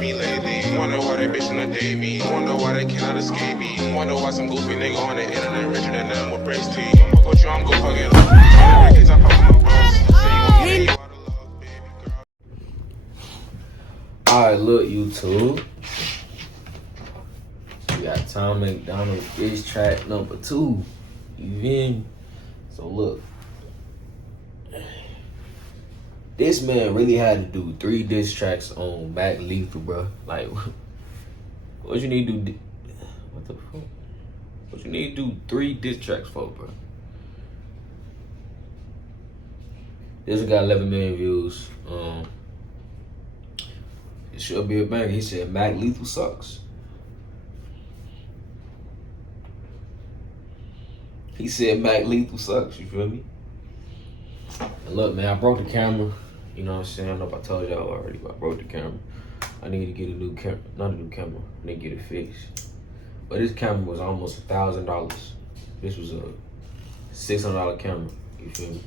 me lately. Wonder why they bitchin' to date me. Wonder why they cannot escape me. Wonder why some goofy nigga on the internet richer than them with brace teeth. Fuck with you, I'm gon' fuck it up. On the records, I pop my boss. Say you gon' get you out of love, baby girl. Alright, look, YouTube. We got Tom Macdonald diss track number 2. You feel me? So look. This man really had to do 3 diss tracks on Mac Lethal, bro. Like, what you need to do? What the fuck? What you need to do 3 diss tracks for, bro? This one got 11 million views. It should be a banger. He said Mac Lethal sucks. He said Mac Lethal sucks, you feel me? And look, man, I broke the camera. You know what I'm saying? I don't know if I told y'all already, but I broke the camera. I need to get a new camera. Not a new camera. I need to get it fixed. But this camera was almost $1,000. This was a $600 camera. You feel me?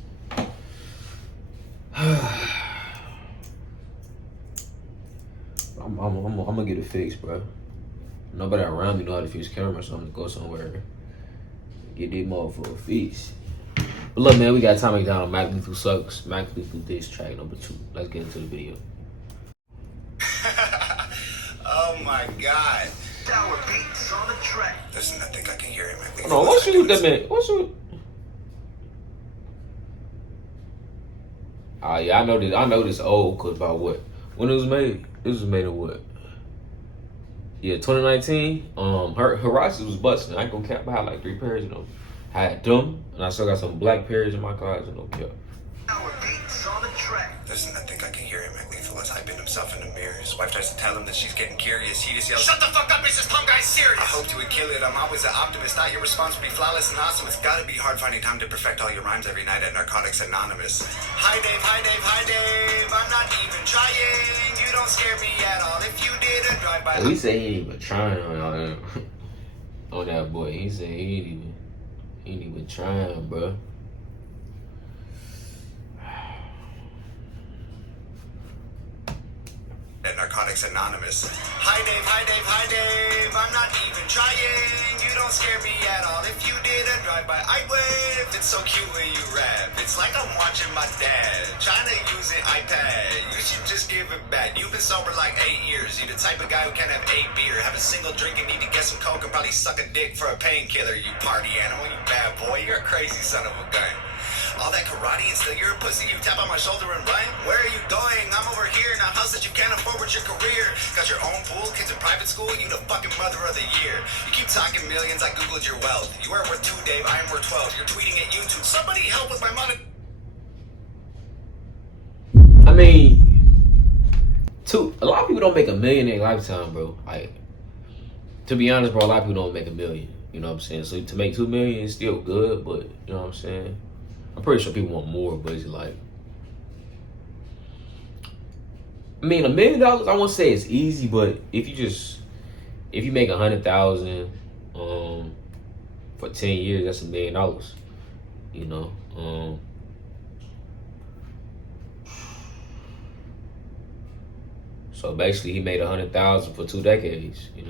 I'm gonna get it fixed, bro. Nobody around me know how to fix cameras, so I'm gonna go somewhere get this motherfucker fixed. But look, man, we got Tom Macdonald, Mac Lethal sucks, Mac Lethal diss track number 2. Let's get into the video. Oh my God. Sour beats on the track. Listen, I think I can hear him. No, what's you with that man? What's you? Ah, yeah, I know this old, cause about what? When it was made? This was made in what? Yeah, 2019. Her Horizons was busting. I ain't gonna cap. I had like 3 pairs of them. I had them, and I still got some black pairs in my closet. No cap. Our beats on the track. Listen, I think I can hear him. Mac Lethal is hyping himself in the mirror. His wife tries to tell him that she's getting curious. He just yells, "Shut the fuck up, Mrs. Tom Guy's serious." I hoped you would kill it. I'm always an optimist. Thought your response would be flawless and awesome. It's gotta be hard finding time to perfect all your rhymes every night at Narcotics Anonymous. Hi Dave, hi Dave, hi Dave. I'm not even trying. You don't scare me at all. If you did a drive-by. He said he ain't even trying on that boy. He said he ain't even trying, bro. At Narcotics Anonymous. Hi Dave, hi Dave, hi Dave. I'm not even trying. You don't scare me at all. If you did a drive-by, I'd wave. It's so cute when you rap. It's like I'm watching my dad trying to use an iPad. You should just give it back. You've been sober like 8 years. You the type of guy who can't have 8 beer. Have a single drink and need to get some coke and probably suck a dick for a painkiller. You party animal, you bad boy. You're a crazy son of a gun. All that karate and still you're a pussy. You tap on my shoulder and run. Where are you going? I'm over here in a house that you can't afford with your career. Got your own pool, kids in private school. You the fucking mother of the year. You keep talking millions. I googled your wealth. You are worth 2, Dave. I am worth 12. You're tweeting at YouTube. Somebody help with my money. I mean, a lot of people don't make $1 million in their lifetime, bro. Like, to be honest, bro, a lot of people don't make $1 million. You know what I'm saying? So to make $2 million is still good, but you know what I'm saying? I'm pretty sure people want more, but it's like, I mean, $1 million, I won't say it's easy, but if you make 100,000 for 10 years, that's $1 million, you know. So basically he made 100,000 for 2 decades, you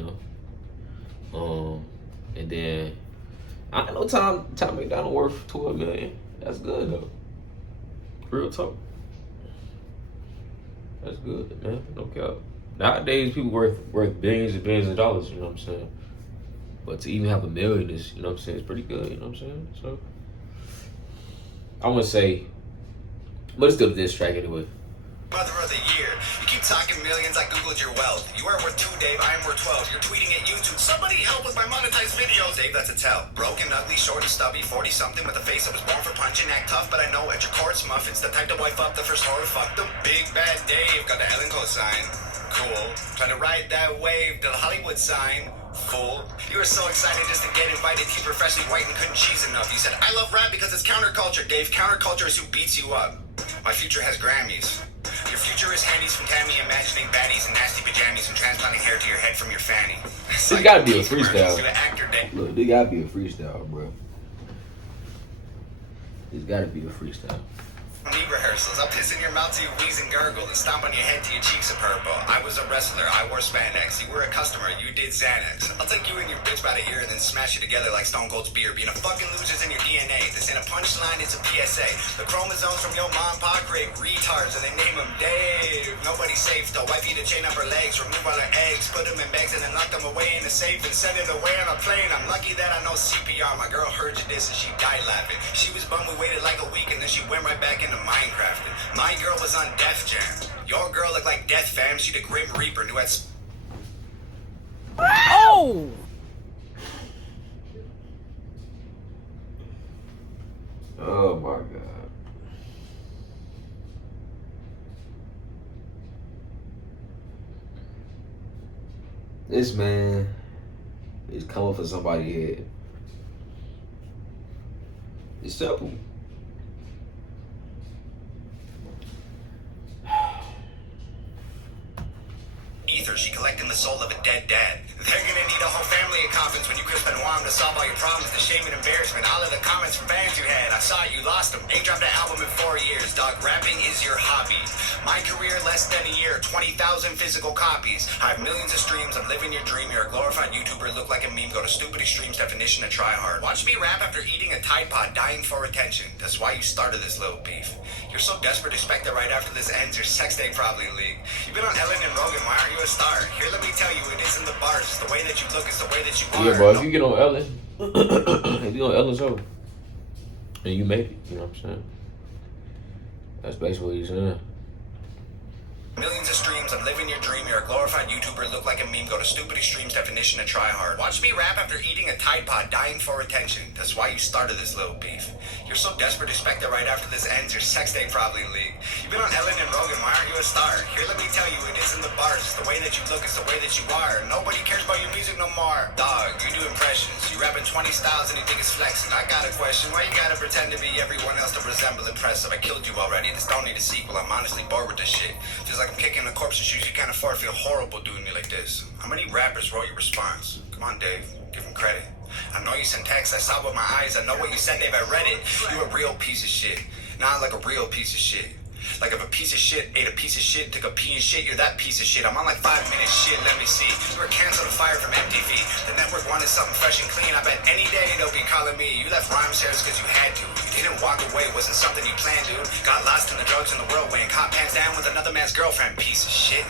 know. And then I know Tom Macdonald worth 12 million. That's good though. Real talk. That's good, man. No cap. Nowadays people worth billions and billions of dollars, you know what I'm saying? But to even have $1 million is, you know what I'm saying, it's pretty good, you know what I'm saying? So I wouldn't say, but it's still a diss track anyway. Mother of the year. You keep talking millions. I googled your wealth. You are worth 2, Dave. I am worth 12. You're tweeting at YouTube. Somebody help with my monetized videos. Dave, that's a tell. Broken, ugly, short and stubby, 40-something with a face that was born for punching, act tough, but I know at your courts muffins, the type to wife up the first horror fuck. The big bad Dave got the Ellen cosign. Cool. Trying to ride that wave to the Hollywood sign. Fool. You were so excited just to get invited. You were freshly white and couldn't cheese enough. You said, I love rap because it's counterculture, Dave. Counterculture is who beats you up. My future has Grammys. Your future is handies from Tammy, imagining baddies in nasty pajamas and transplanting hair to your head from your fanny. This gotta be a freestyle. Look, this gotta be a freestyle, bro. This gotta be a freestyle. Need rehearsals. I'll piss in your mouth till you wheeze and gurgle and stomp on your head till your cheeks are purple. I was a wrestler. I wore spandex. You were a customer. You did Xanax. I'll take you and your bitch by the ear and then smash you together like Stone Cold's beer. Being a fucking loser's in your DNA. This ain't a punchline. It's a PSA. The chromosomes from your mom, pop create retards and they name them Dave. Nobody's safe. The wife eat a chain up her legs. Remove all her eggs. Put them in bags and then lock them away in the safe and send it away on a plane. I'm lucky that I know CPR. My girl heard you this and she died laughing. She was bummed we waited like a week and then she went right back into Minecraft. My girl was on Def Jam. Your girl looked like Death Fam. She the Grim Reaper. Knew had. Oh! Oh my God. This man is coming for somebody's head. It's simple. Ether, she collecting the soul of a dead dad. They're gonna need a whole family of coffins when you crisp and warm to solve all your problems, the shame and embarrassment. All of the comments from fans you had, I saw you lost them. Ain't dropped an album in 4 years, dog. Rapping is your hobby. My career less than a year, 20,000 physical copies. I have millions of streams, I'm living your dream. You're a glorified YouTuber, look like a meme. Go to stupid extremes, definition of try hard. Watch me rap after eating a Tide Pod, dying for attention. That's why you started this little beef. You're so desperate to expect that right after this ends, your sex tape probably leaked. You've been on Ellen and Rogan, why aren't you a star? Here, let me tell you, it isn't the bars. It's the way that you look, it's the way that you are. Yeah, bro, if you get on Ellen, if you on Ellen's show, and you make it, you know what I'm saying? That's basically what he's saying. Millions of streams, I'm living your dream. You're a glorified YouTuber, look like a meme. Go to stupid extremes, definition of try hard. Watch me rap after eating a Tide Pod, dying for attention. That's why you started this little beef. You're so desperate to expect that right after this ends, your sex tape probably leaked. You've been on Ellen and Rogan, why aren't you a star? Here, let me tell you, it isn't the bars. It's the way that you look, it's the way that you are. Nobody cares about your music no more. Dog, you do impressions. You rapping 20 styles and you think it's flexing. I got a question, why you gotta pretend to be everyone else to resemble impressive? I killed you already, this don't need a sequel. I'm honestly bored with this shit. Feels like I'm kicking a corpse in shoes you can't afford. Feel horrible doing me like this. How many rappers wrote your response? Come on, Dave, give him credit. I know you sent text, I saw with my eyes. I know what you said, Dave, I read it. You a real piece of shit. Not like a real piece of shit. Like if a piece of shit ate a piece of shit, took a pee and shit, you're that piece of shit. I'm on like 5 minutes shit, let me see. You were canceled and fired from MTV. The network wanted something fresh and clean. I bet any day they'll be calling me. You left rhyme shares because you had to. You didn't walk away, wasn't something you planned, dude. Got lost in the drugs and the whirlwind. Caught pants down with another man's girlfriend, piece of shit.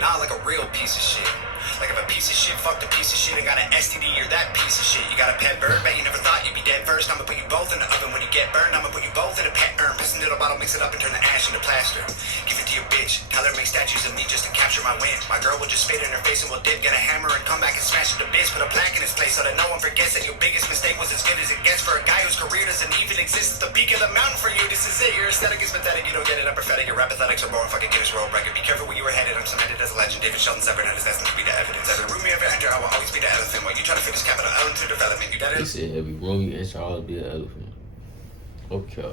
Not like a real piece of shit. Like if a piece of shit fucked a piece of shit and got an STD, you're that piece of shit. You got a pet bird, bet you never thought you'd be dead first. I'ma put you both in the oven when you get burned. I'ma put you both in a pet urn. Piss into the bottle, mix it up and turn the ash into plaster. Give it to your bitch, tell her make statues of me just to capture my win. My girl will just spit in her face and will dip, get a hammer and come back and smash it to bits. Put a plaque in his place so that no one forgets that your biggest mistake was as good as it gets for a guy whose career doesn't even exist. It's the peak of the mountain for you, this is it. Your aesthetic is pathetic, you don't get it, I'm prophetic. Your rap athletics are boring, fucking Guinness World Record. Be careful where you were headed, I'm cemented as a legend. David Sheldon severed head is destined to be the evidence. Every room you ever enter, I will always be the elephant. While you try to fit this capital L into development, you better. He said every room you enter, I'll be an elephant. Okay.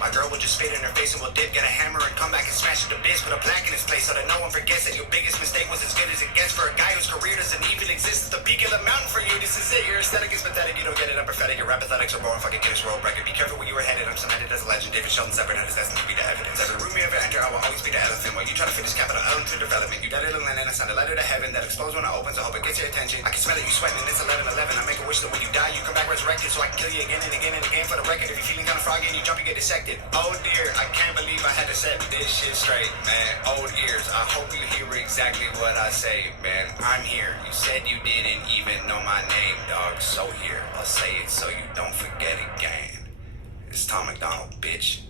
My girl will just spit in her face and will dip, get a hammer and come back and smash it to bits. Put a plaque in his place so that no one forgets that your biggest mistake was as good as it gets for a guy whose career doesn't even exist. It's the peak of the mountain for you, this is it. Your aesthetic is pathetic, you don't get it, I'm prophetic. Your rap athletics are boring, fucking Guinness World Record. Be careful where you were headed, I'm cemented as a legend. David Sheldon severed head is destined to be the evidence. Every room you ever enter, I will always be the elephant. While you try to fit this capital L into development, you better than land and I send a letter to heaven that explodes when it opens. I hope it gets your attention. I can smell it, you sweating, and it's 11:11. I make a wish that when you die, you come back resurrected so I can kill you again and again and again for the record. If you're feeling kind of froggy and you jump, you get dissected. Oh dear, I can't believe I had to set this shit straight, man. Old ears, I hope you hear exactly what I say, man. I'm here. You said you didn't even know my name, dog. So here, I'll say it so you don't forget again. It's Tom Macdonald, bitch.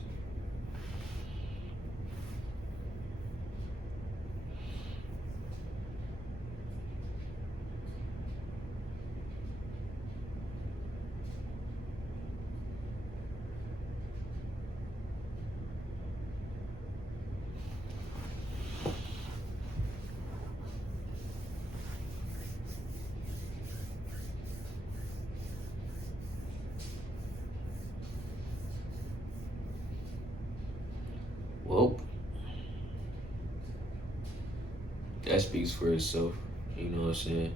Well, that speaks for itself. You know what I'm saying?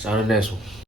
See you on the next one.